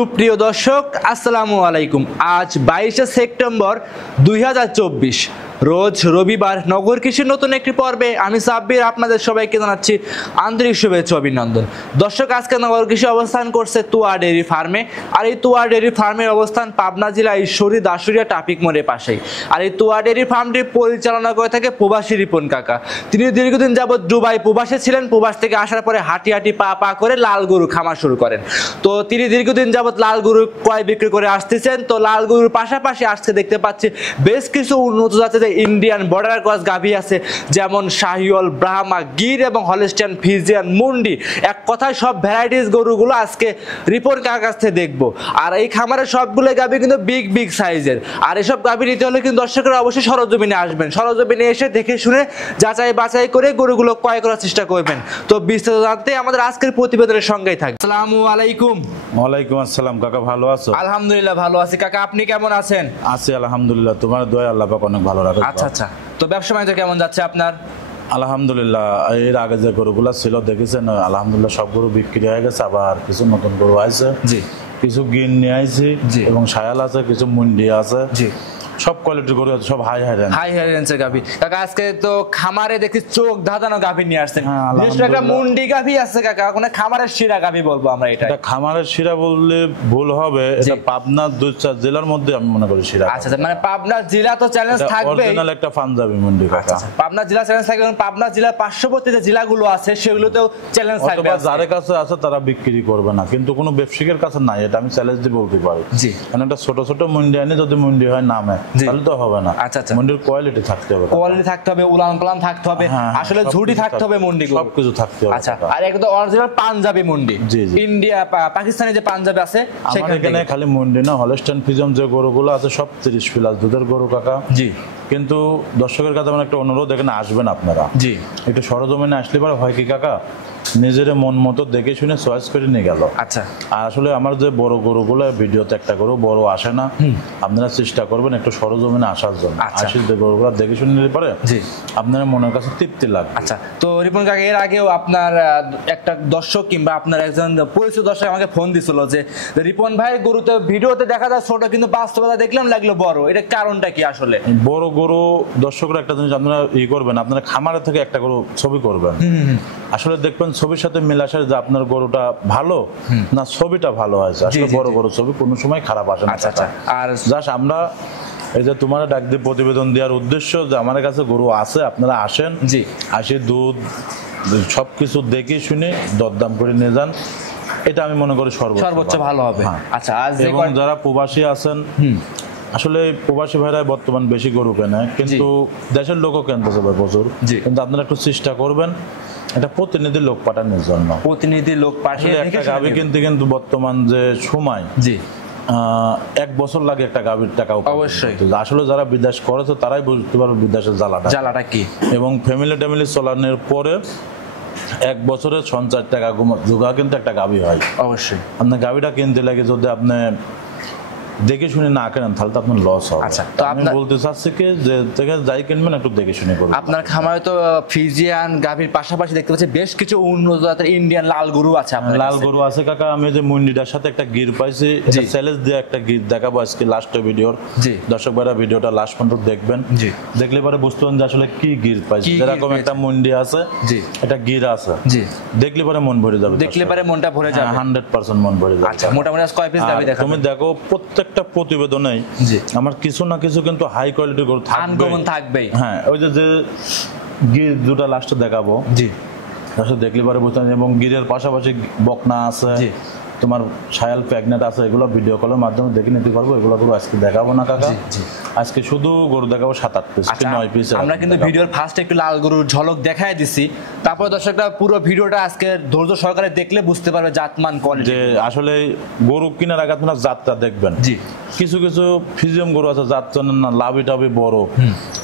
সুপ্রিয় দর্শক আসসালামু আলাইকুম। আজ 22শে সেপ্টেম্বর 2024 রোজ রবিবার নগর কৃষির নতুন একটি পর্বে আমি সাব্বির আপনাদের সবাইকে জানাচ্ছি আন্তরিক শুভেচ্ছা অভিনন্দন। দর্শক আজকে নগর কৃষি অবস্থান করছে তুয়া ডেয়ারি ফার্মে। আর এই তুয়া ডেয়ারি ফার্মের অবস্থান পাবনা জেলা ঈশ্বরী দাসুরিয়া ট্রাফিক মোড়ের পাশেই। আর এই তুয়া ডেয়ারি ফার্মটি পরিচালনা করে থাকে প্রবাসী রিপন কাকা। তিনি দীর্ঘদিন যাবৎ দুবাই প্রবাসে ছিলেন। প্রবাস থেকে আসার পরে হাঁটি হাঁটি পা পা করে লাল গরু খামার শুরু করেন। তো তিনি দীর্ঘদিন যাবৎ লাল গরু ক্রয় বিক্রি করে আসতেছেন। তো লাল গরুর পাশাপাশি আজকে দেখতে পাচ্ছি বেশ কিছু উন্নত জাতের ইন্ডিয়ান বর্ডার ক্রস গাভী আছে, যেমন শাহিওয়াল, ব্রাহ্মা, গির এবং হলস্টাইন ফ্রিজিয়ান, মুন্ডি। এক কথায় সব ভ্যারাইটিস গরুগুলো আজকে রিপন কাকার কাছ থেকে দেখবো। আর এই খামারের সবগুলো গাভী কিন্তু বিগ সাইজের। আর এসব গাভী নিতে হলে কিন্তু দর্শকরা অবশ্যই সরজমিনে আসবেন। সরজমিনে এসে দেখে শুনে যাচাই বাছাই করে গরুগুলো ক্রয় করার চেষ্টা করবেন। তো বিস্তারিত জানতে আমাদের আজকের প্রতিবেদনের সঙ্গেই থাকবে। আসসালামু আলাইকুম। ওয়ালাইকুম আসসালাম। কাকা ভালো আছো? আলহামদুলিল্লাহ ভালো আছি। কাকা আপনি কেমন আছেন? আছি আলহামদুলিল্লাহ, তোমার দয়া আল্লাহ পাক অনেক ভালো রাখে। আচ্ছা, তো ব্যবসা বাণিজ্য কেমন যাচ্ছে আপনার? আলহামদুলিল্লাহ, এর আগে যে গরুগুলা ছিল দেখেছেন আলহামদুলিল্লাহ সব গরু বিক্রি হয়ে গেছে, আবার কিছু নতুন গরু আছে, জি কিছু গিন নিয়ে আইছি এবং শায়াল আছে, কিছু মুন্ডি আছে, জি সব কোয়ালিটির গরু আছে, সব হাই রেঞ্জের গাভী। কাকা আজকে তো খামারে দেখি চোখ ধাঁধানো গাভী নিয়ে আসছেন। বিশেষ একটা মুন্ডি গাভী আছে কাকা, ওখানে খামারের শিরা গাভী বলবো আমরা। এটা খামারের শিরা বললে ভুল হবে, এটা পাবনা 2-4 জেলার মধ্যে আমি মনে করি শিরা। আচ্ছা, মানে পাবনা জেলা তো চ্যালেঞ্জ থাকবে। অরিজিনাল একটা পাঞ্জাবি মুন্ডি কাকা। পাবনা জেলা চ্যালেঞ্জ থাকবে, এবং পাবনা জেলার পার্শ্ববর্তী যে জেলাগুলো আছে সেগুলোতেও চ্যালেঞ্জ থাকবে। যাদের কাছে আছে তারা বিক্রি করবে না, কিন্তু কোনো ব্যবসায়ীর কাছে নাই, এটা আমি চ্যালেঞ্জ দিয়ে বলতে পারি। জি, মানে একটা ছোট মুন্ডি আনি, যদি মুন্ডি হয় নামে তাহলে তো হবে না। আচ্ছা, মুন্ডির কোয়ালিটি থাকতে হবে, উলান পালান থাকতে হবে, আসলে ঝুড়ি থাকতে হবে, মুন্ডি সবকিছু থাকতে হবে। আচ্ছা, আর একদম অরিজিনাল পাঞ্জাবি মুন্ডি। ইন্ডিয়া পাকিস্তানি যে পাঞ্জাবি আছে সেখানে খালি মুন্ডি না, হলস্টাইন ফ্রিজিয়ান যে গরুগুলো আছে সব 30+ দুধের গরু কাকা। জি, কিন্তু দর্শকের কাছে আমার একটা অনুরোধ, এখানে আসবেন আপনারা, জি একটু সরজমিনে আসলে পরে হয় কি কাকা, নিজের মন মতো দেখে শুনে চয়েস করে নিয়ে গেল। আচ্ছা, আর আসলে আমার যে বড় গরুগুলো ভিডিওতে একটা গরু বড় আসে না, আপনারা চেষ্টা করবেন একটু সরজমিনে আসার জন্য। আসলে গরুগুলো দেখে শুনে নিলে পরে জি আপনার মনের কাছে তৃপ্তি লাগবে। আচ্ছা, তো রিপন কাকা এর আগেও আপনার একটা দর্শক কিংবা আপনার একজন পরিচিত দর্শক আমাকে ফোন দিছিল যে রিপন ভাই গরুতে ভিডিওতে দেখা যায় ছোট, কিন্তু বাস্তবতা দেখলাম লাগলো বড়, এটা কারণটা কি? আসলে বড় গরু দর্শকরা একটা জিনিস আপনারা করবেন, আপনারা খামারে থেকে একটা গরু ছবি করবেন, আসলে দেখবেন ছবির সাথে মিল আসে যে আপনার গরুটা ভালো না ছবিটা ভালো আছে। আসলে বড় গরু ছবি কোনো সময় খারাপ আসে না। আচ্ছা, আর জাস্ট আমরা এই যে তোমার ডাক দিয়ে প্রতিবেদন দেওয়ার উদ্দেশ্য যে আমার কাছে গরু আছে, আপনারা আসেন, জি আসে দুধ সবকিছু দেখে শুনে দরদাম করে নিয়ে যান, এটা আমি মনে করি সর্বোচ্চ ভালো হবে। আচ্ছা, এবং যারা প্রবাসী আছেন, আসলে প্রবাসী ভাইরা বর্তমান বেশি গরু কেনে, কিন্তু দেশের লোকও কিনতেছে প্রচুর, কিন্তু আপনারা একটু চেষ্টা করবেন এটা প্রতিনিধি লোক পাঠানোর জন্য। প্রতিনিধি লোক পাঠিয়ে একটা গাভী কিনতে কিন্তু বর্তমান যে সময়, জি 1 বছর লাগে একটা গাভীর টাকা। অবশ্যই, আসলে যারা বিদেশ করেছে তারাই বুঝতে পারবে বিদেশের জ্বালাটা কি, এবং ফ্যামিলি চালানোর পরে 1 বছরের সঞ্চয় টাকা জোগা কিন্তু একটা গাভী হয়। অবশ্যই, আপনার গাভীটা কিনতে লাগে যদি আপনি দেখে শুনে না কেনেন তাহলে তো আপনার লস হবে। আচ্ছা, তো আমি বলতে চাচ্ছি কি যে থেকে যাই কিনবেন একটু দেখে শুনে করবেন। আপনার খামারে তো ফ্রিজিয়ান গাভীর পাশাপাশি দেখতে পাচ্ছি বেশ কিছু উন্নত জাতের ইন্ডিয়ান লাল গরু আছে। আপনার লাল গরু আছে কাকা, আমি যে মুন্ডিটার সাথে একটা গির পাইছি, এটা চ্যালেঞ্জ দিয়ে একটা গির দেখাবো আজকে লাস্ট ভিডিওর। জি, দর্শক ভাইরা ভিডিওটা লাস্ট পর্যন্ত দেখবেন, জি দেখলে পরে বুঝতে পারবেন যে আসলে কি গির পাইছি। যেরকম একটা মুন্ডি আছে, জি একটা গির আছে, জি দেখলে পরে মন ভরে যাবে, দেখলে পরে মনটা ভরে যাবে, 100% মন ভরে যাবে। আচ্ছা, মোটামুটি আজ কয় পিস গাভী দেখাবেন? তুমি দেখো প্রত্যেকটা প্রতিবেদনে আমার কিছু না কিছু কিন্তু হাই কোয়ালিটির গরু থাকবেই। হ্যাঁ, ওই যে গির দুটা লাস্টে দেখাবো, জি দেখলে পরে বুঝতে, এবং গিরের পাশাপাশি বকনা আছে, তোমার শায়াল প্রেগনেন্ট আছে, এগুলো ভিডিও কলের মাধ্যমে দেখে নিতে পারবো। এগুলো গরু আজকে দেখাবো না কাকা, আজকে শুধু গরু দেখাবো 7-8 পিস, 9 পিস। আমরা কিন্তু ভিডিওর ফার্স্টে একটু লাল গরুর ঝলক দেখাই দিছি, তারপর দর্শকরা পুরো ভিডিওটা আজকে ধৈর্য সহকারে দেখলে বুঝতে পারবে জাতমান কোয়ালিটি। যে আসলে গরু কেনার আগে আপনারা জাতটা দেখবেন। জি, কিছু ফিজিয়াম গরু আছে জাত জানেন না, লাভি টাভি বড়,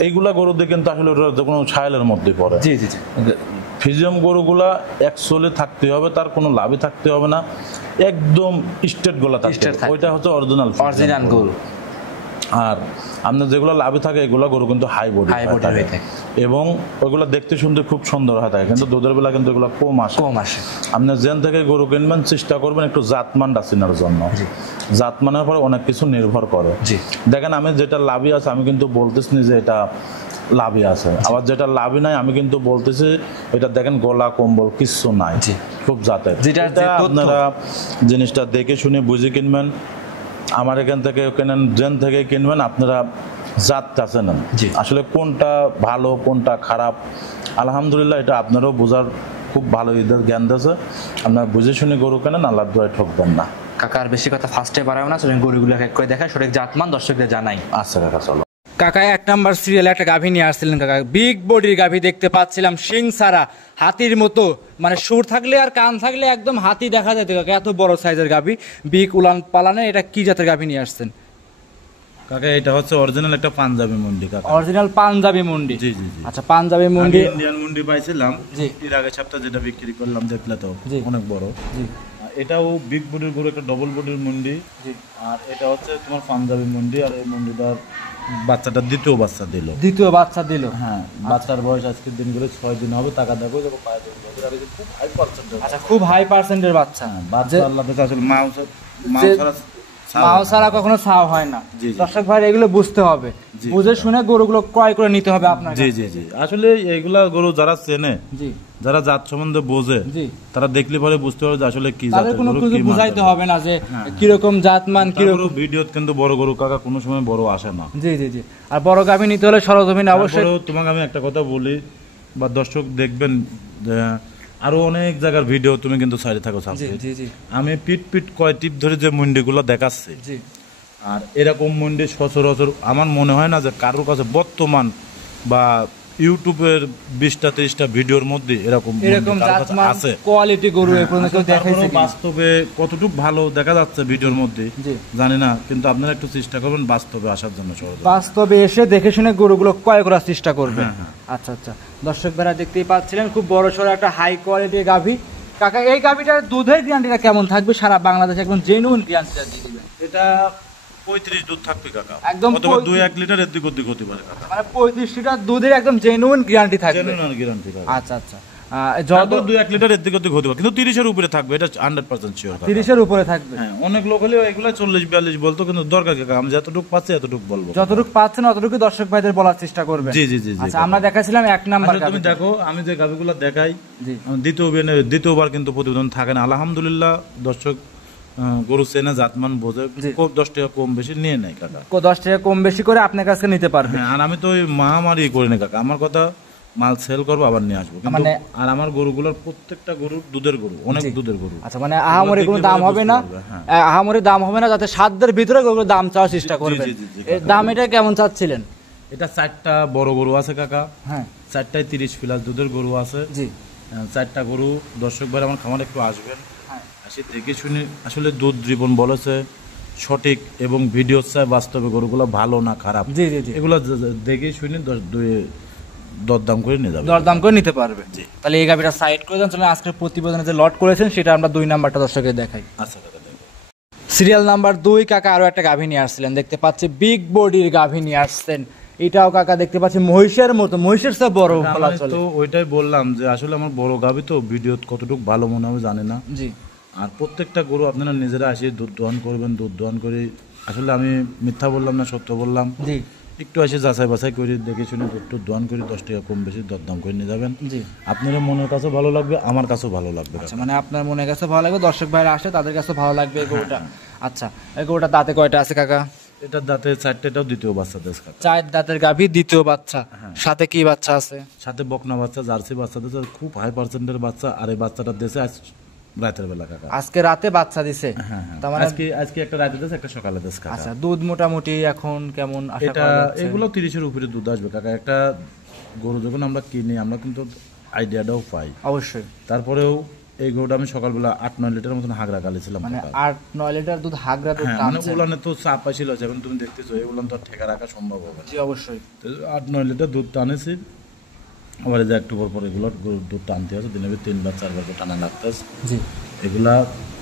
এইগুলা গরু দিয়ে কিন্তু আসলে যে কোনো শায়ালের মধ্যে পড়ে। জি জি, ফিজিয়াম গরুগুলা একচুয়ালি থাকতে হবে, তার কোনো লাভই থাকতে হবে না, একদম স্ট্রেট গোলা থাকতে হবে, ওইটা হচ্ছে অরিজিনাল গরু। আর আপনার যেগুলো লাভে থাকে এগুলো গরু কিন্তু হাই বডি হয়ে থাকে এবং ওইগুলো দেখতে শুনতে খুব সুন্দর হয়ে থাকে, কিন্তু দুধের বেলা কিন্তু এগুলো কম আসে। আপনি যেন থেকে গরু কিনবেন চেষ্টা করবেন একটু জাতমানটা চেনার জন্য। জাতমানের পরে অনেক কিছু নির্ভর করে। দেখেন আমি যেটা লাভই আছে আমি কিন্তু বলতেছি না যে এটা লাভই আছে, আবার যেটা লাভই নাই আমি কিন্তু বলতেছি এটা দেখেন গলা কম্বল কিচ্ছু নাই, খুব জাতের। আপনারা জিনিসটা দেখে শুনে বুঝে কিনবেন। আমার এখান থেকে কেনেন, জেন থেকে কিনবেন, আপনারা জাতটা চেনেন আসলে কোনটা ভালো কোনটা খারাপ। আলহামদুলিল্লাহ এটা আপনারাও বোঝার খুব ভালো ঈদের জ্ঞান দিয়েছে। আপনারা বুঝে শুনে গরু কেনেন, আল্লাহর দোয়ায় ঠকবেন না। কাকার বেশি কথা ফার্স্টে বাড়াবো না, চলেন গরুগুলো এক করে দেখায় সঠিক জাতমান দর্শকদের জানাই। আচ্ছা কাকা চলো। কাকা 1 নাম্বার সিরিয়ালে একটা গাভী নিয়ে আসছিলেন কাকা, বিগ বডির গাভী দেখতে পাচ্ছিলাম, শিং ছাড়া, হাতির মতো, মানে সুর থাকলে আর কান থাকলে একদম হাতি দেখা যেত কাকা, এত বড় সাইজের গাভী, বিগ উলান পালানে। এটা কি জাতের গাভী নিয়ে আসছেন কাকা? এটা হচ্ছে অরিজিনাল একটা পাঞ্জাবি মুন্ডি কাকা। অরিজিনাল পাঞ্জাবি মুন্ডি? জি জি জি। আচ্ছা পাঞ্জাবি মুন্ডি। ইন্ডিয়ান মুন্ডি পাইছিলাম এর আগের সপ্তাহে, যেটা বিক্রি করলাম দেখলে তো অনেক বড়। জি এটাও বিগ বডির গরু, একটা ডবল বডির মুন্ডি। জি আর এটা হচ্ছে তোমার পাঞ্জাবি মুন্ডি। আর এই মুন্ডিটার বাচ্চাটা দ্বিতীয় বাচ্চা দিল। হ্যাঁ বাচ্চার বয়স আজকের দিন করে 6 দিন হবে। টাকা দেখো যখন পায় দেবো। খুব হাই পার্সেন্টেজ। আচ্ছা খুব হাই পার্সেন্টের বাচ্চা। বাচ্চা আল্লাহ দেখে আসলে মাও ছাড়া কখনো ছাও হয় না। দর্শক ভাই এগুলো বুঝতে হবে, বুঝে শুনে গরুগুলো ক্রয় করে নিতে হবে আপনার। জি জি জি। আসলে এইগুলা গরু যারা চেনে, যারা জাত সম্বন্ধে বোঝে, তারা দেখলে পরে বুঝতে পারবে যে আসলে কি জাত। তাদের কোনো কিছু বুঝাইতে হবে না যে কিরকম জাতমান কিরকম। ভিডিওতে কিন্তু বড় গরু কাকা কোনো সময় বড় আসে না। জি জি জি। আর বড় গাভী নিতে হলে সরজমিনে অবশ্যই। তোমাকে আমি একটা কথা বলি, বা দর্শক দেখবেন, আরো অনেক জায়গার ভিডিও তুমি কিন্তু সাইডে থাকো। আমি পিট কয় টিপ ধরে যে মুন্ডিগুলো দেখাচ্ছি, আর এরকম মুন্ডি সচরাচর আমার মনে হয় না যে কারোর কাছে বর্তমান বা ইউটিউবের 20টা 30টা ভিডিওর মধ্যে এরকম আছে কোয়ালিটি গরু কেউ দেখাইছে। বাস্তবে কতটুকু ভালো দেখা যাচ্ছে ভিডিওর মধ্যে জানি না, কিন্তু আপনারা একটু চেষ্টা করবেন বাস্তবে আসার জন্য। বাস্তবে এসে দেখে শুনে গরুগুলো ক্রয় করার চেষ্টা করবেন। আচ্ছা আচ্ছা দর্শক ভাইরা দেখতেই পাচ্ছিলেন খুব বড় সড়ো একটা হাই কোয়ালিটির গাভী। কাকা এই গাভীটার দুধের গ্যারান্টিটা কেমন থাকবে সারা বাংলাদেশে? একদম জেনুইন গ্যারান্টিটা দিয়ে দিবেন। এটা 35 দুধ থাকবে কাকা, অথবা 2-1 লিটার এর দিক ওদিক হতে পারে কাকা। মানে 35 লিটার দুধের একদম জেনুইন গ্যারান্টি থাকবে। জেনুইন গ্যারান্টি কাকা। আচ্ছা আচ্ছা যত 2-1 লিটার এর দিক ওদিক হতে পারে, কিন্তু 30 এর উপরে থাকবে, এটা 100% শিওর কাকা। 30 এর উপরে থাকবে। হ্যাঁ অনেক লোক হলে এগুলা 40-42 বলতো, কিন্তু দরকার কাকা আমি যতটুকু পাচ্ছি এতটুকু বলবো। যতটুকু পাচ্ছেন ততটুকু দর্শক ভাইদের বলার চেষ্টা করবেন। জি জি জি। আচ্ছা আমরা দেখাছিলাম 1 নাম্বার গাভী। তুমি দেখো আমি যে গাভীগুলো দেখাই, দ্বিতীয়বার কিন্তু প্রতিবেদন থাকে না। আলহামদুলিল্লাহ দর্শক গরু চেনে, জাতমান বোঝে, 10 টাকা কম বেশি নিয়ে নেয় কাকা। 10 টাকা কম বেশি করে আপনার কাছে নিতে পারবে। আর আমি তো ওই মারামারি করি না কাকা, আমার কথা মাল সেল করবো আবার নিয়ে আসবো। মানে আর আমার গরুগুলোর প্রত্যেকটা গরু দুধের গরু, অনেক দুধের গরু। আচ্ছা মানে আহামরি কোনো দাম হবে না, আহামরি দাম হবে না, যাতে সাধ্যের ভিতরে গরুর দাম চাওয়ার চেষ্টা করবেন। দাম এটা কেমন চাচ্ছিলেন? এটা 4টা বড় গরু আছে কাকা। হ্যাঁ 4টায় 30 প্লাস দুধের গরু আছে। জি 4টা গরু। দর্শক ভাই আমার খামারে একটু আসবেন, আসি দেখে শুনে আসলে দুধ জীবন বলেছে সঠিক এবং ভিডিও চাই বাস্তবে গরুগুলো ভালো না খারাপ। জি জি জি এগুলো দেখে শুনে দরদাম করে নিয়ে যাবে, দরদাম করে নিতে পারবে। তাহলে এই গাভীটা সাইড করে দেন। চলুন আজকের প্রতিবেদনে যে লট করেছেন সেটা আমরা 2 নাম্বারটা দর্শকদের দেখাই। আচ্ছা কাকা দেখো সিরিয়াল নাম্বার 2 কাকা আরো একটা গাভী নিয়ে আসছিলেন, দেখতে পাচ্ছি বিগ বডির গাভী নিয়ে আসছেন। এটাও কাকা দেখতে পাচ্ছি মহিষের মতো, মহিষের চেয়ে বড় বলা চলে। তো ওইটাই বললাম যে আসলে আমার বড় গাভী তো ভিডিও কতটুকু ভালো মনে হবে জানি না। জি আর প্রত্যেকটা গরু আপনারা নিজেরা আসে দুধ দোহন করবেন, দুধ দোহন করে আসলে আমি মিথ্যা বললাম না সত্য বললাম। জি একটু এসে যাচাই বাছাই করে দেখে শুনে দুধ দোহন করে 10 টাকা কম বেশি দরদাম করে নিয়ে যাবেন। জি আপনার মনের কাছে ভালো লাগবে, আমার কাছেও ভালো লাগবে। আচ্ছা মানে আপনার মনের কাছে ভালো লাগবে, দর্শক ভাইরা আসে তাদের কাছে ভালো লাগবে এই গরুটা। আচ্ছা এই গরুটা দাঁতে কয়টা আছে কাকা? এটা দাঁতে 4টাও দ্বিতীয় বাচ্চা দেশ কাকা। 4 দাঁতের গাভী দ্বিতীয় বাচ্চা। সাথে কি বাচ্চা আছে? সাথে বকনা বাচ্চা, জার্সি বাচ্চা দিয়েছে, খুব হাই পার্সেন্টের বাচ্চা। আর এই বাচ্চাটা দিয়েছে রাতের বেলা কাকা। আজকে রাতে বাচ্চা দিছে? হ্যাঁ তার মানে আজকে একটা রাতে দিয়েছে, একটা সকালে দিয়েছে কাকা। আচ্ছা দুধ মোটামুটি এখন কেমন আশা করা যাচ্ছে? এগুলো 30 এর উপরে দুধ আসবে কাকা। একটা গরু যখন আমরা কিনি আমরা কিন্তু আইডিয়াটাও পাই অবশ্যই। তারপরেও এই গরুটা আমি সকালবেলা 8-9 লিটার মতন হাগরা গালিছিলাম। মানে 8-9 লিটার দুধ হাগরা দুধ মানে উলানে তো চাপ পাইছিল, যেমন তুমি দেখতেছো এই উলান তো ঠেকা রাখা সম্ভব হবে না। জি অবশ্যই। 8-9 লিটার দুধ টানেছি। আবার এই যে একটু পর এগুলো দুধ টানতে আছে, দিনে 3-4 বার টানা লাগতেছে। জি এগুলা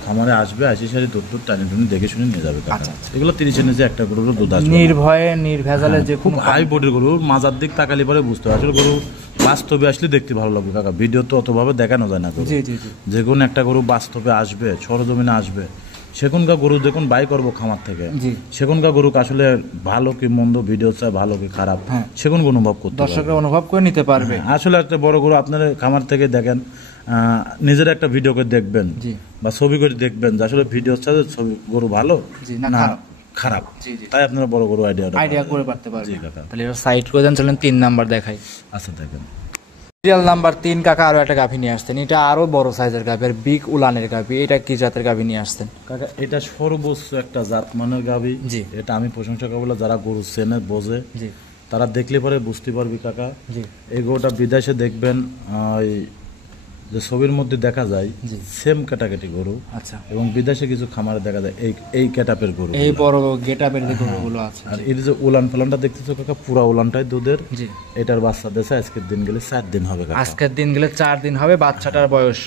খামারে আসবে, আসি সারি দুধ টানি টুনি দেখে শুনে নিয়ে যাবে কাকা। এগুলো 30-এর নিচে একটা গরুর দুধ আসবে নির্ভয়ে নির্ভেজালে যে খুব হাই বডির গরু, মাজার দিক তাকালে পরে বুঝতে হবে আসলে গরু বাস্তবে আসলে দেখতে ভালো লাগবে কাকা, ভিডিও তো অতভাবে দেখানো যায় না গরু। যে কোনো একটা গরু বাস্তবে আসবে, সরজমিনে আসবে, সেখানকার গরু দেখুন বাই করবো খামার থেকে, সেখানকার গরু আসলে ভালো কি মন্দ, ভিডিও চাই ভালো কি খারাপ, সেখান অনুভব করতে দর্শকরা অনুভব করে নিতে পারবে। আসলে একটা বড় গরু আপনার খামার থেকে দেখেন, নিজের একটা ভিডিও করে দেখবেন বা ছবি করে দেখবেন যে আসলে ভিডিও চাই ছবি গরু ভালো না খারাপ, তাই আপনারা বড় গরু আইডিয়া করে পারতে পারবেন। তাহলে এবার সাইড করে দেন, চলেন 3 নাম্বার দেখাই। আচ্ছা দেখেন সিরিয়াল নাম্বার 3 কাকা আরো একটা গাভী নিয়ে আসছেন, এটা আরো বড় সাইজের গাভী, আর বিগ উলানের গাভী। এটা কি জাতের গাভী নিয়ে আসছেন কাকা? এটা সর্বোচ্চ একটা জাত মানের গাভী। জি, এটা আমি প্রশংসা করবো, যারা গরু চেনে বোঝে জি তারা দেখলে পরে বুঝতে পারবি কাকা। জি, এই গরুটা বিদেশে দেখবেন যে ছবির মধ্যে দেখা যায় সেম ক্যাটাগরি গরু। আচ্ছা, এবং বিদেশে কিছু খামারে দেখা যায় এই ক্যাটাপের গরু, এই বড় গেটআপের যে গরুগুলো আছে। আর এর যে উলান পালানটা দেখতেছো কাকা, পুরা উলানটাই দুধের। জি, এটার বাচ্চা দেশে আজকের দিন গেলে 4 দিন হবে কাকা। আজকের দিন গেলে 4 দিন হবে বাচ্চাটার বয়স।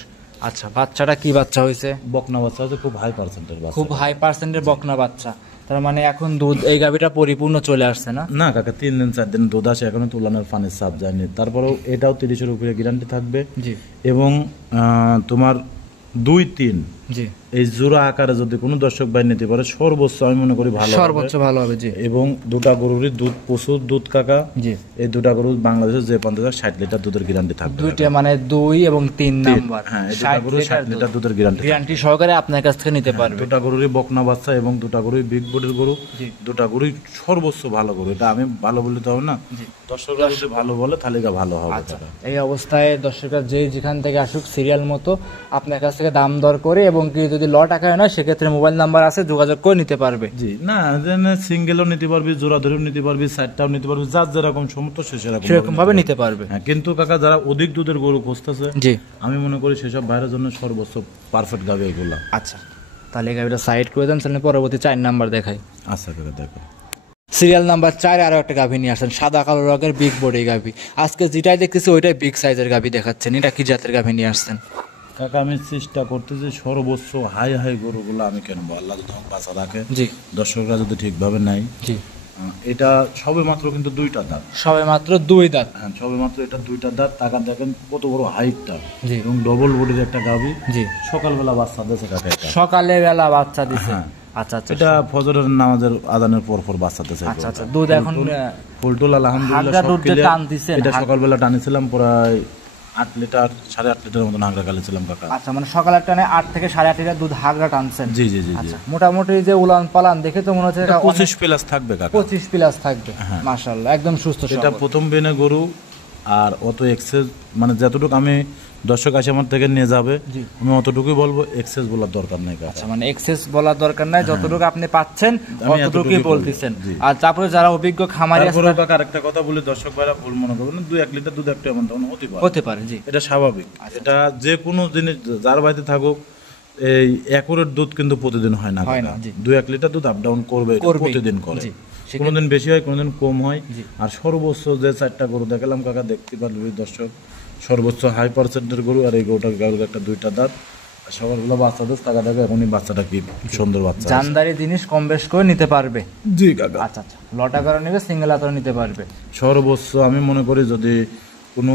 আচ্ছা, বাচ্চাটা কি বাচ্চা হয়েছে? বকনা বাচ্চা আছে, খুব হাই পার্সেন্টের বাচ্চা, খুব হাই পার্সেন্টের বকনা বাচ্চা। তার মানে এখন দুধ এই গাভীটা পরিপূর্ণ চলে আসছে না? না কাকা, 3 দিন 4 দিন দুধ আসে, এখনো তুলানোর পানির চাপ যায়নি। তারপরেও এটাও 30-এর উপরে গ্যারান্টি থাকবে। জি, এবং তোমার 2-3 জি, এই জোড়া আকারে যদি কোনো দর্শক ভাই নিতে পারে সর্বোচ্চ আমি মনে করি ভালো, সর্বোচ্চ ভালো হবে। জি, এবং দুটা গরুরই দুধ প্রচুর দুধ কাকা। জি, এই দুটা গরু বাংলাদেশের যে 60 লিটার দুধের গ্যারান্টি থাকবে। দুইটা মানে 2 এবং 3 নাম্বার, হ্যাঁ, এই দুটা গরু 60 লিটার দুধের গ্যারান্টি সহকারে আপনার কাছ থেকে নিতে পারবে। দুটা গরুরই বকনা বাচ্চা এবং দুটা গরুই বিগ বডির গরু, দুটা গরুই সর্বোচ্চ ভালো গরু। এটা আমি ভালো বললে তো হবে না, দর্শকরা যদি ভালো বলে তাহলে ভালো হবে। এই অবস্থায় দর্শকরা যে যেখান থেকে আসুক সিরিয়াল মতো আপনার কাছ থেকে দাম দর করে, এবং কি যদি লট আকারে নয় সেক্ষেত্রে মোবাইল নাম্বার আছে, যোগাযোগ করে নিতে পারবে। জি, না সিঙ্গেলও নিতে পারবি, জোড়া ধরেও নিতে পারবি, সাইডটাও নিতে পারবি, যার যেরকম সমর্থ সেরকম ভাবে নিতে পারবে। হ্যাঁ, কিন্তু কাকা যারা অধিক দুধের গরু খুঁজতেছে, জি, আমি মনে করি সেসব ভাইয়ের জন্য সর্বোচ্চ পারফেক্ট গাবে এগুলা। আচ্ছা, তাহলে গাবিটা সাইড করে দেন, তাহলে পরবর্তী 4 নাম্বার দেখাই। আচ্ছা কাকা দেখো, সিরিয়াল নাম্বার 4 আরো একটা গাভী নিয়ে আসেন, সাদা কালো রঙের বিগ বডি গাভী। আজকে যেটাই দেখতেছি ওইটাই বিগ সাইজের গাভী দেখাচ্ছেন। এটা কি জাতের গাভী নিয়ে আসছেন কাকা? আমি চেষ্টা করতেছি সর্বোচ্চ হাই হাই গরুগুলো আমি কেনবো, আল্লাহ যদি বাঁচা রাখে, জি, দর্শকরা যদি ঠিকভাবে নেয়। জি, এটা সবে মাত্র কিন্তু 2টা দাঁত, সবে মাত্র 2 দাঁত। হ্যাঁ সবে মাত্র এটা 2টা দাঁত। টাকা দেখেন কত বড় হাইটটা, জি, এবং ডবল বডির একটা গাভী। জি, সকালবেলা বাচ্চা দিয়েছে কাকা, এটা সকালে বেলা বাচ্চা দিছে। আচ্ছা, আচ্ছা, এটা ফজরের নামাজের আজানের পর পর বাচ্চা দিয়েছে। আচ্ছা, আচ্ছা, দুধ এখন ফুলটুল আলহামদুলিল্লাহ সব ক্লিয়ার। এটা সকালবেলা টানেছিলাম প্রায় 8 লিটার 8.5 লিটার মতো হাগড়া কালেছিলাম কাকা। আচ্ছা, মানে সকালের টানে 8 থেকে 8.5 লিটার দুধ হাগড়া টানছেন। জি জি জি, মোটামুটি যে উলান পালান দেখে তো মনে হচ্ছে 25 প্লাস থাকবে কাকা, 25 প্লাস থাকবে। মাশাআল্লাহ, একদম সুস্থ। এটা প্রথম বেনে গরু, আর অত এক্সেস মানে যতটুকু আমি দর্শক আসে আমার থেকে নিয়ে যাবে আমি অতটুকুই বলবো, এক্সেস বলার দরকার নেই কাকা। আচ্ছা, মানে এক্সেস বলার দরকার নাই, যতটুকু আপনি পাচ্ছেন ততটুকুই বলতেছেন। আর তারপরে যারা অভিজ্ঞ খামারি আছে, তারপরে কাকা আরেকটা কথা বলি, দর্শক ভাইরা ভুল মনে করবেন না, 2-1 লিটার দুধ একটা এমন তেমন হতে পারে। জি, এটা স্বাভাবিক। এটা যে কোনো জিনিস যার বাড়িতে থাকুক, এই অ্যাকুরেট দুধ কিন্তু প্রতিদিন হয় না কাকা। 2-1 লিটার দুধ আপ ডাউন করবে, প্রতিদিন করে, কোনোদিন বেশি হয় কোনোদিন কম হয়। আর সর্বোচ্চ যে 4টা গরু দেখালাম কাকা, দেখতে পারবে দর্শক, সর্বোচ্চ হাই পার্সেন্টের গরু। আর এই গরুটার গাড়ির একটা 2টা দাঁত, সকালবেলা বাচ্চা দোষ টাকা দেখে এখনই বাচ্চাটা কি সুন্দর বাচ্চা, জানদারি জিনিস কম বেশ করে নিতে পারবে। জি কাকা। আচ্ছা, আচ্ছা, লটা করে নিবে, সিঙ্গেল আতর নিতে পারবে সর্বোচ্চ আমি মনে করি যদি কোনো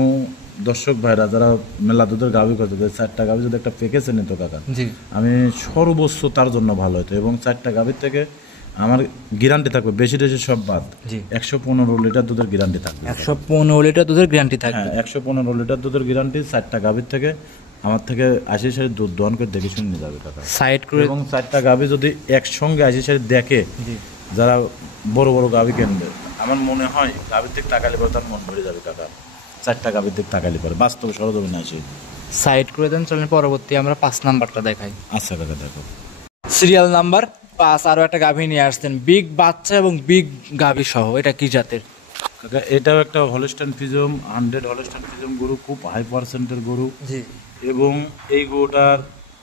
দর্শক ভাইরা যারা মেলা দুধের গাভী করতে 4টা গাভী যদি একটা প্যাকেজে নিত কাকা, জি, আমি সর্বোচ্চ তার জন্য ভালো হতো। এবং 4টা গাভীর থেকে আমার গ্যারান্টি থাকবে, বেশি বেশি সব বাদ, 115 লিটার দুধের গ্যারান্টি থাকবে। 115 লিটার দুধের গ্যারান্টি থাকবে। 115 লিটার দুধের গ্যারান্টি 4টা গাভীর থেকে আমার থেকে 80 সারি দুধ দহন করে দেখে শুনে নিয়ে যাবে কাকা, সাইড করে। এবং 4টা গাভী যদি একসঙ্গে 80 সারি দেখে, যারা বড় বড় গাভী কিনবে, আমার মনে হয় গাভীর দিক তাকালে পরে তার মন ভরে যাবে কাকা। 4টা গাভীর দিক তাকালে পরে বাস্তবে সরজমিনে আসে। সাইড করে দেন, চলেন পরবর্তী আমরা 5 নাম্বারটা দেখাই। আচ্ছা কাকা দেখো, সিরিয়াল নাম্বার 5 আরো একটা গাভী নিয়ে আসছেন, বিগ বাচ্চা এবং বিগ গাভী সহ। এটা কি জাতের কাকা? এটাও একটা হলস্টাইন ফ্রিজিয়ান, 100 হলস্টাইন ফ্রিজিয়ান গরু, খুব হাই পার্সেন্টের গরু। জি, এবং এই গরুটার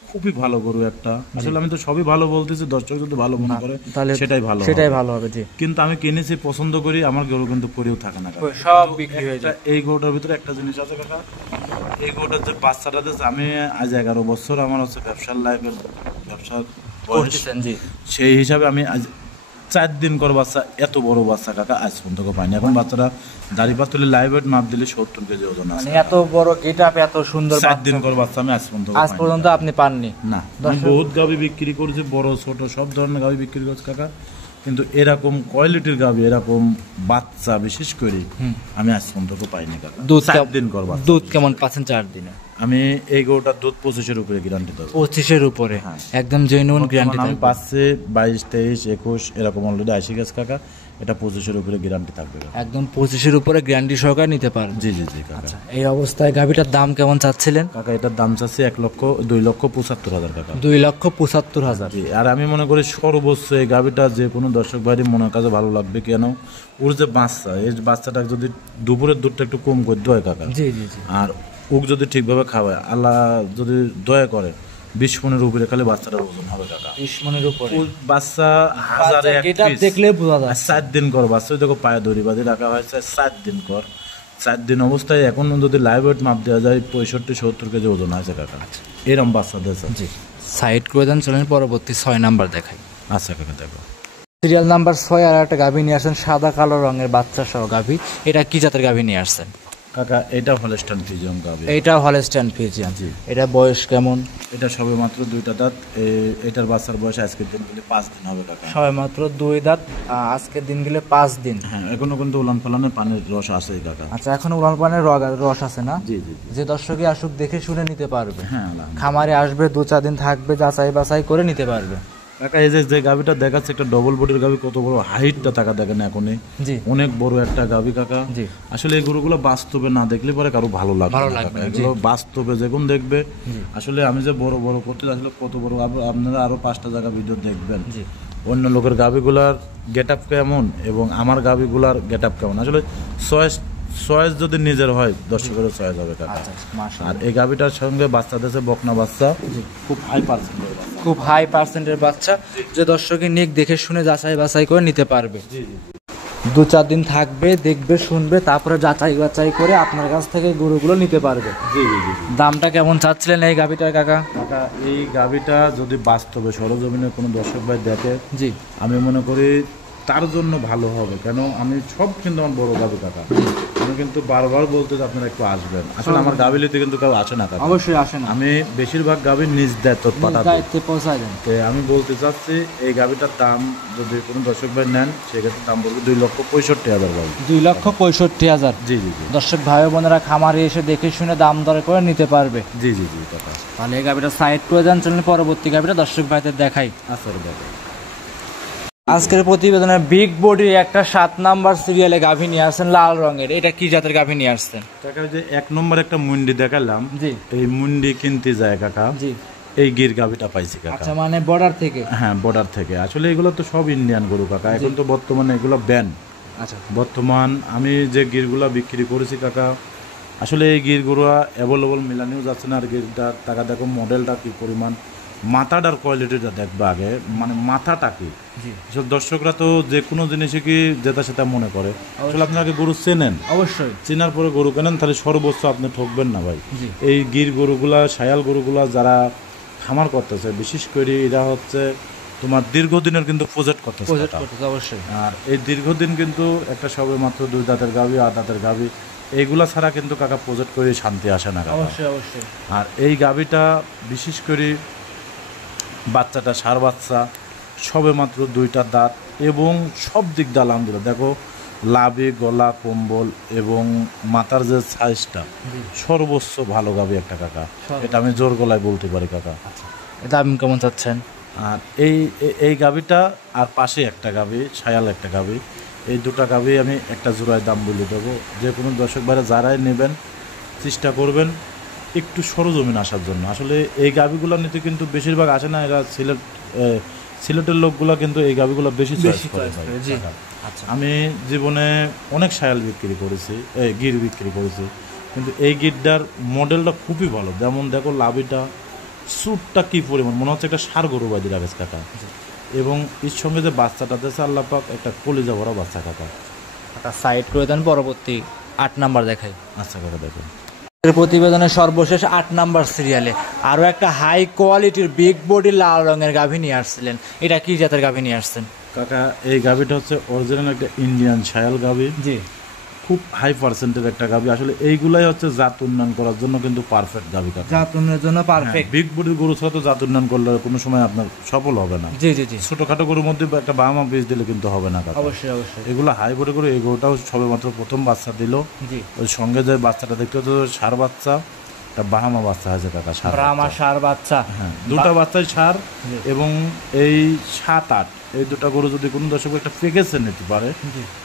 খুবই ভালো গরু একটা। আসলে আমি তো সবই ভালো বলতেছি, দর্শক যদি ভালো মনে করে তাহলে সেটাই ভালো হবে। জি, কিন্তু আমি কিনেছি পছন্দ করি, আমার গরু কিন্তু পরেও থাকে না, সব বিক্রি হয়ে যায়। এই গরুটার ভিতরে একটা জিনিস আছে কাকা, এই গরুটার যে বাচ্চাটা দিয়েছে, আমি আজ 11 বছর আমার হচ্ছে ব্যবসার লাইফের ব্যবসার বয়স, জি। সেই হিসাবে আমি আজ 4 দিন কর বাচ্চা, এত বড় বাচ্চা কাকা আজ পর্যন্ত পাইনি। এখন বাচ্চাটা দাড়ি পাত তুলে লাইভ ওয়েট মাপ দিলে 70 কেজি ওজন আছে। মানে এত বড় গেটআপ, এত সুন্দর 4 দিন কর বাচ্চা আমি আজ পর্যন্ত আপনি পাননি? না। আমি বহুত গাভি বিক্রি করেছি, বড় ছোট সব ধরনের গাভি বিক্রি করছি কাকা, কিন্তু এরকম কোয়ালিটির গাভি, এরকম বাচ্চা বিশেষ করে আমি আজ পর্যন্ত পাইনি কাকা। 4 দিন কর বাচ্চা। দুধ কেমন পাচ্ছেন 4 দিনে? আমি এই গরুটার দুধ 25-এর উপরে গ্যারান্টি দেবো। 25-এর উপরে একদম জেনুইন গ্যারান্টি আমি পাচ্ছি 22, 23, 21 এরকম অলরেডি আসি গেছে কাকা। এটা 25-এর উপরে গ্যারান্টি থাকবে, একদম 25-এর উপরে গ্যারান্টি সহকারে নিতে পারবে। জি জি জি কাকা। এই অবস্থায় গাভিটার দাম কেমন চাচ্ছিলেন? কাকা এটার দাম চাচ্ছি 2,75,000 কাকা। 2,75,000। জি। আর আমি মনে করি সর্বোচ্চ এই গাভিটা যে কোনো দর্শক ভাইয়ের মনের কাছে ভালো লাগবে। কেন, ওর যে বাচ্চা, এই বাচ্চাটা যদি দুপুরের দুধটা একটু কম করে দেয় কাকা, জি জি জি, আর ওক যদি ঠিকভাবে খাওয়ায়, আল্লাহ যদি দয়া করে 20 মনের উপরে খালি বাচ্চাটার ওজন হবে কাকা। 20 মনের উপরে বাচ্চা হাজারে এক এটা piece। দেখলে বোঝা যায়। 4 দিন কর বাচ্চা, দেখো পায়ে দড়ি বাঁধি রাখা হয়েছে 4 দিন কর। 4 দিন অবস্থায় এখন যদি লাইভ ওয়েট মাপ দেওয়া যায় 65-70 কেজি ওজন আছে কাকা। এরকম বাচ্চা দিয়েছে। জি, সাইড করে দেন, চলেন পরবর্তী 6 নাম্বার দেখাই। আচ্ছা কাকা দেখো। সিরিয়াল নাম্বার 6 আর একটা গাভী নিয়ে আসছেন, সাদা কালো রঙের বাচ্চা সহ গাভী। এটা কি জাতের গাভী নিয়ে আসছেন কাকা? এটা হলস্টাইন ফ্রিজিয়ান গাভী। এটা হলস্টাইন ফ্রিজিয়ান। জি। এটা বয়স কেমন? এটা সবে মাত্র 2টা দাঁত। এটার বাচ্চার বয়স আজকের দিন গেলে 5 দিন হবে কাকা। সবে মাত্র 2 দাঁত, আজকের দিন গেলে 5 দিন। হ্যাঁ, এখনো কিন্তু উলান পালানের পানির রস আছে কাকা। আচ্ছা, এখন উলান পানের রস আছে না? জি জি জি। যে দর্শকই আসুক দেখে শুনে নিতে পারবে। হ্যাঁ, খামারে আসবে, 2-4 দিন থাকবে, যাচাই বাছাই করে নিতে পারবে। কাকা এই যে গাভিটা দেখাচ্ছে, একটা ডবল বডির গাভি, কত বড় হাইটটা টাকা দেখেন এখনই। জি, অনেক বড় একটা গাভি কাকা। জি। আসলে এই গরুগুলো বাস্তবে না দেখলে পরে কারো ভালো লাগবে না কাকা। এগুলো বাস্তবে যখন দেখবে, আসলে আমি যে বড় বড় করতে আসলে কত বড়, আপনারা আরো 5টা জায়গা ভিডিও দেখবেন। জি। অন্য লোকের গাভিগুলার গেট আপ কেমন এবং আমার গাভিগুলার গেট আপ কেমন, আসলে চয়েস যদি নিজের হয় দর্শকেরও চয়েস হবে কাকা। আর এই গাভিটার সঙ্গে বাচ্চা দেশে বকনা বাচ্চা, খুব হাই পার্সেন্টের বাচ্চা, খুব হাই পার্সেন্টের বাচ্চা, যে দর্শকের নিক দেখে শুনে যাচাই বাছাই করে নিতে পারবে। জি জি। 2-4 দিন থাকবে, দেখবে, শুনবে, তারপরে যাচাই বাছাই করে আপনার কাছ থেকে গরুগুলো নিতে পারবে। জি জি জি। দামটা কেমন চাচ্ছিলেন এই গাভিটার কাকা? কাকা এই গাভিটা যদি বাস্তবে সরজমিনে কোনো দর্শক ভাই দেখে, জি, আমি মনে করি তার জন্য ভালো হবে। কেন, আমি সব কিন্তু আমার বড় গাভি কাকা, আমি কিন্তু বারবার বলতে যে আপনারা একটু আসবেন। আসলে আমার গাভিলিতে কিন্তু কেউ আসে না কাকা। অবশ্যই আসেন। আমি বেশিরভাগ গাভি নিজ দায়িত্বে পৌঁছায় দেন। আমি বলতে চাচ্ছি এই গাভিটার দাম যদি কোনো দর্শক ভাই নেন, সেক্ষেত্রে দাম বলবো 2,65,000 ভাই। 2,65,000। জি জি জি। দর্শক ভাই বোনেরা খামারে এসে দেখে শুনে দাম দর করে নিতে পারবে। জি জি জি কাকা। তাহলে এই গাভিটা সাইড করে দেন, চলেন পরবর্তী গাভিটা দর্শক ভাইদের দেখাই। আচ্ছা দাদা। আজকের প্রতিবেদনে বিগ বডির একটা 7 নাম্বার সিরিয়ালে গাভী নিয়ে আসছেন, লাল রঙের। এটা কি জাতের গাভী নিয়ে আসছেন কাকা? যে 1 নম্বর একটা মুন্ডি দেখালাম, জি, এই মুন্ডি কিনতে যায় কাকা। জি। এই গির গাভিটা পাইছি কাকা। আচ্ছা, মানে বর্ডার থেকে? হ্যাঁ, বর্ডার থেকে। আসলে এগুলো তো সব ইন্ডিয়ান গরু কাকা, এখন তো বর্তমানে এগুলো ব্যান। আচ্ছা, বর্তমান আমি যে গিরগুলা বিক্রি করেছি কাকা, আসলে এই গির গরুয়া অ্যাভেলেবল মিলানিও যাচ্ছে না। আর গিরটার টাকা দেখো, মডেলটা কি পরিমাণ, মাথাটার কোয়ালিটিটা দেখবে আগে, মানে মাথাটা কি। সব দর্শকরা তো যে কোনো জিনিসই কি যেটা সেটা মনে করে। আসলে আপনি আগে গরু চেনেন, অবশ্যই চেনার পরে গরু কেনেন, তাহলে সর্বোচ্চ আপনি ঠকবেন না ভাই। এই গির গরুগুলা, শায়াল গরুগুলা যারা খামার করতেছে, বিশেষ করে এরা হচ্ছে তোমার দীর্ঘদিনের কিন্তু প্রজেক্ট করতেছে। অবশ্যই। আর এই দীর্ঘদিন কিন্তু একটা সবে মাত্র 2 দাঁতের গাভি, 8 দাঁতের গাভি, এইগুলা ছাড়া কিন্তু কাকা প্রজেক্ট করে শান্তি আসে না কাকা। অবশ্যই অবশ্যই। আর এই গাভিটা বিশেষ করে বাচ্চাটা সার বাচ্চা, সবে মাত্র 2টা দাঁত এবং সব দিক দিয়ে আলহামদুলিল্লাহ। দেখো লাভে, গলা, কম্বল এবং মাথার যে সাইজটা, সর্বোচ্চ ভালো গাভি একটা কাকা। এটা আমি জোর গলায় বলতে পারি কাকা। এটা আপনি কেমন চাচ্ছেন? আর এই গাভিটা আর পাশে একটা গাভি, শায়াল একটা গাভি, এই 2টা গাভি আমি একটা জোড়ায় দাম বলে দেবো। যে কোনো দর্শক ভাইরা যারাই নেবেন চেষ্টা করবেন একটু সরজমিন আসার জন্য। আসলে এই গাভিগুলো নিতে কিন্তু বেশিরভাগ আসে না, এরা সিলেটের লোকগুলো কিন্তু এই গাভিগুলো বেশি চয়েস করে। আচ্ছা, আমি জীবনে অনেক শায়াল বিক্রি করেছি, গির বিক্রি করেছি, কিন্তু এই গিরটার মডেলটা খুবই ভালো। যেমন দেখো লাভিটা, স্যুটটা কি পরিমাণ, মনে হচ্ছে একটা ষাঁড় গরু বাঁধি রাখেছে কাকা। এবং এর সঙ্গে যে বাচ্চাটা দিয়েছে আল্লাহ পাক, একটা কলিজা ভরা বাচ্চা কাকা। সাইড করে দেন, পরবর্তী 8 নাম্বার দেখাই। আচ্ছা কাকা দেখুন। প্রতিবেদনের সর্বশেষ 8 নাম্বার সিরিয়ালে আরো একটা হাই কোয়ালিটির বিগ বডি লাল রঙের গাভী নিয়ে আসছিলেন, এটা কি জাতের গাভী নিয়ে আসছেন কাকা? এই গাভীটা হচ্ছে অরিজিনাল একটা ইন্ডিয়ান শায়াল গাভী, জি, খুব হাই পার্সেন্টের একটা গাভী। আসলে এইগুলাই হচ্ছে জাত উন্নয়ন করার জন্য কিন্তু পারফেক্ট গাভী কাকা। জাত উন্নয়নের জন্য পারফেক্ট। বিগ বডির গরু ছাড়া তো জাত উন্নয়ন করলে কোনো সময় আপনার সফল হবে না। জি জি জি, ছোটখাটো গরুর মধ্যে একটা বাহামা বীজ দিলে কিন্তু হবে না কাকা। অবশ্যই অবশ্যই। এগুলো হাই বডি গরু। এই গরুটাও সবে মাত্র প্রথম বাচ্চা দিল। জি, ওই সঙ্গে যে বাচ্চাটা দেখতে হতো ষাঁড় বাচ্চা, একটা বাহামা বাচ্চা হয়েছে কাকা। ব্রাহ্মা ষাঁড় বাচ্চা, হ্যাঁ, দুটা বাচ্চাই ষাঁড়। এবং এই 7-8 এই দুটা গরু যদি কোনো দর্শক একটা প্যাকেজে নিতে পারে,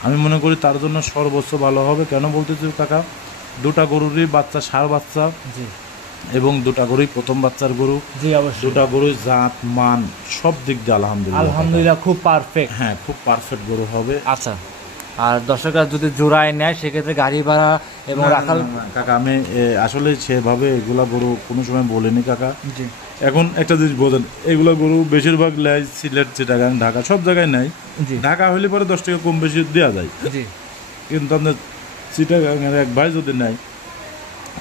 আমি মনে করি তার জন্য সর্বোচ্চ ভালো হবে। কেন বলতেছি কাকা, দুটা গরুরই বাচ্চা ষাঁড় বাচ্চা, জি, এবং দুটা গরুই প্রথম বাচ্চার গরু। জি অবশ্যই। দুটা গরুই জাত মান সব দিক দিয়ে আলহামদুলিল্লাহ আলহামদুলিল্লাহ খুব পারফেক্ট। হ্যাঁ, খুব পারফেক্ট গরু হবে। আচ্ছা, আর দর্শকরা যদি জোড়ায় নেয় সেক্ষেত্রে গাড়ি ভাড়া এবং রাখাল কাকা আমি আসলে সেভাবে এগুলা গরু কোনো সময় বলিনি কাকা। জি, এখন একটা জিনিস বোঝেন, এগুলো গরু বেশিরভাগ লাই সিলেট, চিটাগাং, ঢাকা সব জায়গায় নাই। জি, ঢাকা হলে পরে 10 টাকা কম বেশি দেওয়া যায়, জি, কিন্তু আপনার চিটাগাংয়ের এক ভাই যদি নাই,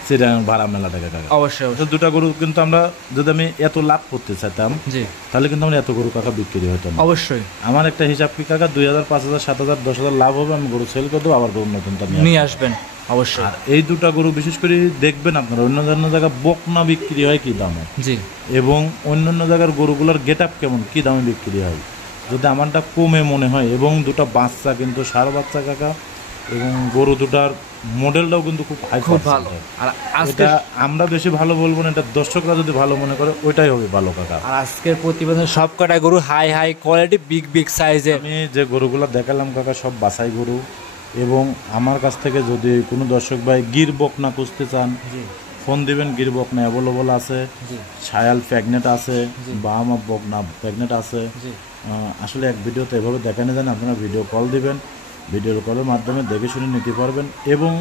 চিটাগাং ভাড়া মেলা টাকা কাকা। অবশ্যই অবশ্যই। দুটা গরু কিন্তু আমরা যদি আমি এত লাভ করতে চাইতাম, জি, তাহলে কিন্তু আমরা এত গরু কাকা বিক্রি হতো না। অবশ্যই আমার একটা হিসাব কি কাকা, 2000, 5000, 7000, 10,000 লাভ হবে, আমি গরু সেল করে দেবো, আবার গরু নতুনটা নিয়ে আসবেন অবশ্যই। আর এই দুটা গরু বিশেষ করে দেখবেন আপনারা অন্য জায়গায় বকনা বিক্রি হয় কি দামে, জি, এবং অন্যান্য জায়গার গরুগুলোর গেট আপ কেমন কি দামে বিক্রি হয়। যদি আমারটা কমে মনে হয়, এবং দুটা বাচ্চা কিন্তু ষাঁড় বাচ্চা কাকা, এবং গরু দুটার মডেলটাও কিন্তু খুব হাই, খুব ভালো। আর আজকে এটা আমরা বেশি ভালো বলবো না, এটা দর্শকরা যদি ভালো মনে করে ওইটাই হবে ভালো কাকা। আর আজকের প্রতিবেদন সব কটা গরু high high quality big big সাইজের। আমি যে গরুগুলো দেখালাম কাকা সব বাছাই গরু, এবং আমার কাছ থেকে যদি কোনো দর্শক ভাই গির বকনা খুঁজতে চান, ফোন দিবেন, গির বকনা অ্যাভেলেবল আছে, শায়াল প্রেগনেন্ট আছে, বাহামা বকনা প্রেগনেন্ট আছে। আসলে এক ভিডিওতে এভাবে দেখানো যায় না, আপনারা ভিডিও কল দিবেন, ভিডিও কলের মাধ্যমে দেখে শুনে নিতে পারবেন, এবং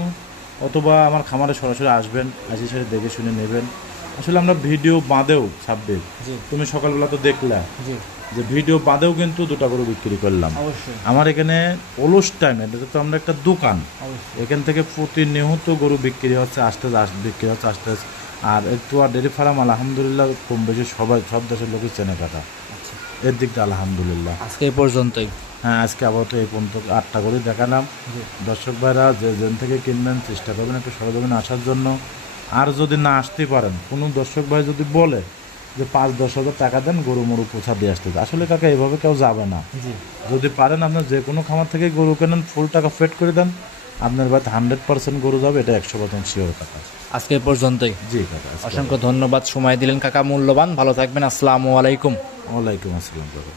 অথবা আমার খামারে সরাসরি আসবেন, আসি সেটা দেখে শুনে নেবেন। আসলে আমরা ভিডিও বাদেও সাব্বির, তুমি সকালবেলা তো দেখলা যে ভিডিও বাদেও কিন্তু দুটা গরু বিক্রি করলাম। আমার এখানে অলস টাইম, এটা তো আমরা একটা দোকান, এখান থেকে প্রতিনিয়ত গরু বিক্রি হচ্ছে, বিক্রি হচ্ছে আসতে। আর একটু আর ডেরি ফার্ম আলহামদুলিল্লাহ কম বেশি সবাই সব দেশের লোকই চেনে কাকা, এর দিক দিয়ে আলহামদুলিল্লাহ। আজকে এই পর্যন্তই। হ্যাঁ, আজকে আপাতত এই পর্যন্ত 8টা করে দেখালাম। দর্শক ভাইরা যে যেন থেকে কিনবেন চেষ্টা করবেন একটু সরজমিনে আসার জন্য। আর যদি না আসতে পারেন, কোনো দর্শক ভাই যদি বলে যে 5-10 হাজার টাকা দেন গরু মরু পোছা দিয়ে আসতে, আসলে কাকা এভাবে কেউ যাবে না। যদি পারেন আপনার যে কোনো খামার থেকে গরু কেনেন, ফুল টাকা ফেট করে দেন, আপনার বাড়িতে 100% গরু যাবে, এটা 100% শিওর কাকা। আজকে এই পর্যন্তই। জি কাকা, অসংখ্য ধন্যবাদ, সময় দিলেন কাকা, মূল্যবান। ভালো থাকবেন, আসসালামু আলাইকুম। ওয়ালাইকুম আসসালাম কাকা।